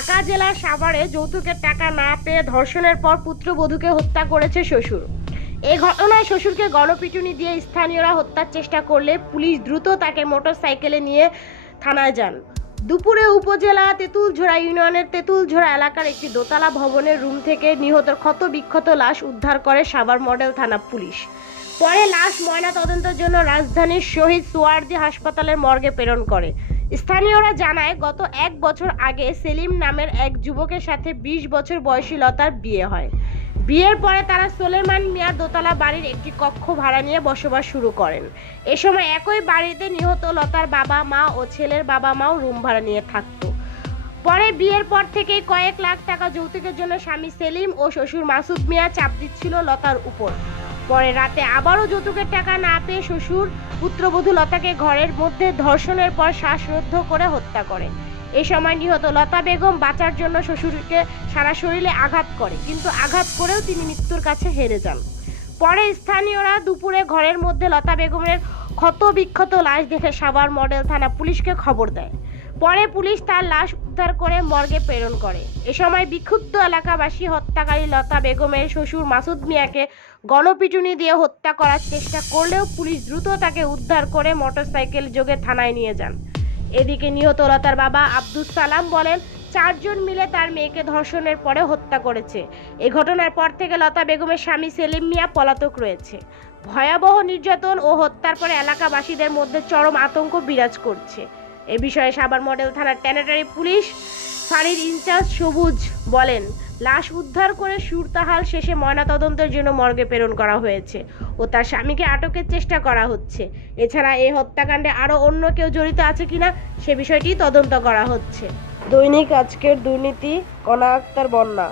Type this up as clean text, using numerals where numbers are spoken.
ঢাকা জেলার সাভারে যৌতুকের টাকা না পেয়ে ধর্ষণের পর পুত্রবধূকে হত্যা করেছে শ্বশুর। এই ঘটনায় শ্বশুরকে গণপিটুনি দিয়ে স্থানীয়রা হত্যার চেষ্টা করলে পুলিশ দ্রুত তাকে মোটরসাইকেলে নিয়ে থানায় যান। দুপুরে উপজেলা তেঁতুলঝোড়া ইউনিয়নের তেঁতুলঝোড়া এলাকার একটি দোতলা ভবনের রুম থেকে নিহতের ক্ষত বিক্ষত লাশ উদ্ধার করে সাভার মডেল থানা পুলিশ। পরে লাশ ময়নাতদন্তের জন্য রাজধানীর শহীদ সোহরাওয়ার্দী হাসপাতালের মর্গে প্রেরণ করে। স্থানীয়রা জানায়, গত 1 বছর আগে সেলিম নামের এক যুবকের সাথে 20 বছর বয়সী লতার বিয়ে হয়। বিয়ের পরে তারা সোলেমান মিয়ার দোতলা বাড়ির একটি কক্ষ ভাড়া নিয়ে বসবাস শুরু করেন। এ সময় একই বাড়িতে নিহত লতার বাবা মা ও ছেলের বাবা মাও রুম ভাড়া নিয়ে থাকতো। পরে বিয়ের পর থেকেই কয়েক লাখ টাকা যৌতুকের জন্য স্বামী সেলিম ও শ্বশুর মাসুদ মিয়া চাপ দিচ্ছিল লতার উপর। পরে রাতে আবারও যৌতুকের টাকা না পেয়ে শ্বশুর পুত্রবধূ লতাকে ঘরের মধ্যে ধর্ষণের পর শ্বাসরুদ্ধ করে হত্যা করে। এই সময় নিহত লতা বেগম বাঁচার জন্য শ্বশুরকে সারা শরীরে আঘাত করে, কিন্তু আঘাত করেও তিনি মৃত্যুর কাছে হেরে যান। পরে স্থানীয়রা দুপুরে ঘরের মধ্যে লতা বেগমের ক্ষত বিক্ষত লাশ দেখে সাভার মডেল থানা পুলিশকে খবর দেয়। পরে পুলিশ তার লাশ উদ্ধার করে মর্গে প্রেরণ করে। এ সময় বিক্ষুব্ধ এলাকাবাসী হত্যাকারী লতা বেগমের শ্বশুর মাসুদ মিয়াকে গণপিটুনি দিয়ে হত্যা করার চেষ্টা করলেও পুলিশ দ্রুত তাকে উদ্ধার করে মোটরসাইকেল যোগে থানায় নিয়ে যান। এদিকে নিহত লতার বাবা আব্দুস সালাম বলেন, 4 জন মিলে তার মেয়েকে ধর্ষণের পরে হত্যা করেছে। এই ঘটনার পর থেকে লতা বেগমের স্বামী সেলিম মিয়া পলাতক রয়েছে। ভয়াবহ নির্যাতন ও হত্যার পরে এলাকাবাসীদের মধ্যে চরম আতঙ্ক বিরাজ করছে। এ বিষয়ে সাভার মডেল থানার ট্যানাটারি পুলিশ ফাঁড়ির ইনচার্জ সবুজ বলেন, লাশ উদ্ধার করে সুরতাহাল শেষে ময়নাতদন্তের জন্য মর্গে প্রেরণ করা হয়েছে ও তার স্বামীকে আটকের চেষ্টা করা হচ্ছে। এছাড়া এই হত্যাকাণ্ডে আরও অন্য কেউ জড়িত আছে কিনা সে বিষয়টি তদন্ত করা হচ্ছে। দৈনিক আজকের দুর্নীতি, কণা আক্তার, বন্যা।